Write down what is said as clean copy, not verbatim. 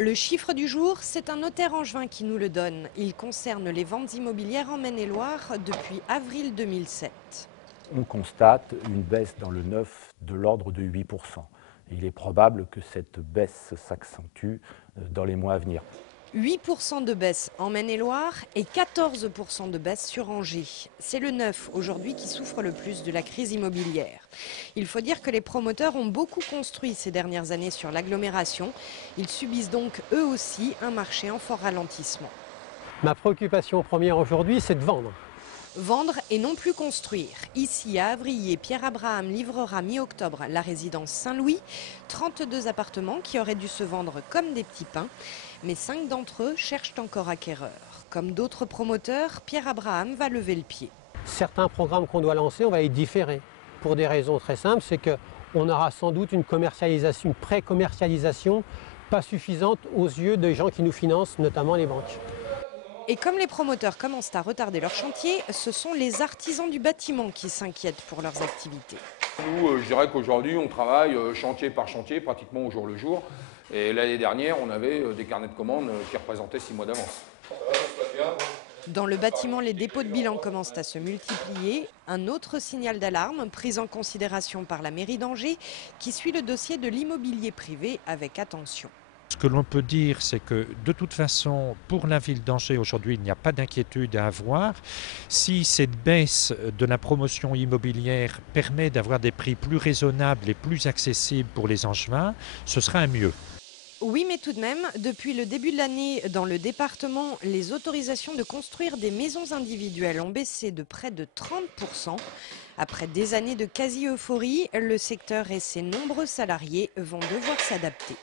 Le chiffre du jour, c'est un notaire angevin qui nous le donne. Il concerne les ventes immobilières en Maine-et-Loire depuis avril 2007. On constate une baisse dans le neuf de l'ordre de 8%. Il est probable que cette baisse s'accentue dans les mois à venir. 8% de baisse en Maine-et-Loire et 14% de baisse sur Angers. C'est le neuf aujourd'hui qui souffre le plus de la crise immobilière. Il faut dire que les promoteurs ont beaucoup construit ces dernières années sur l'agglomération. Ils subissent donc eux aussi un marché en fort ralentissement. Ma préoccupation première aujourd'hui, c'est de vendre. Vendre et non plus construire. Ici, à Avrier, Pierre Abraham livrera mi-octobre la résidence Saint-Louis. 32 appartements qui auraient dû se vendre comme des petits pains. Mais 5 d'entre eux cherchent encore acquéreur. Comme d'autres promoteurs, Pierre Abraham va lever le pied. Certains programmes qu'on doit lancer, on va les différer. Pour des raisons très simples, c'est qu'on aura sans doute une commercialisation, une pré-commercialisation pas suffisante aux yeux des gens qui nous financent, notamment les banques. Et comme les promoteurs commencent à retarder leur chantier, ce sont les artisans du bâtiment qui s'inquiètent pour leurs activités. Nous, je dirais qu'aujourd'hui, on travaille chantier par chantier, pratiquement au jour le jour. Et l'année dernière, on avait des carnets de commandes qui représentaient 6 mois d'avance. Dans le bâtiment, les dépôts de bilan commencent à se multiplier. Un autre signal d'alarme, pris en considération par la mairie d'Angers, qui suit le dossier de l'immobilier privé avec attention. Ce que l'on peut dire, c'est que de toute façon, pour la ville d'Angers, aujourd'hui, il n'y a pas d'inquiétude à avoir. Si cette baisse de la promotion immobilière permet d'avoir des prix plus raisonnables et plus accessibles pour les Angevins, ce sera un mieux. Oui, mais tout de même, depuis le début de l'année, dans le département, les autorisations de construire des maisons individuelles ont baissé de près de 30%. Après des années de quasi-euphorie, le secteur et ses nombreux salariés vont devoir s'adapter.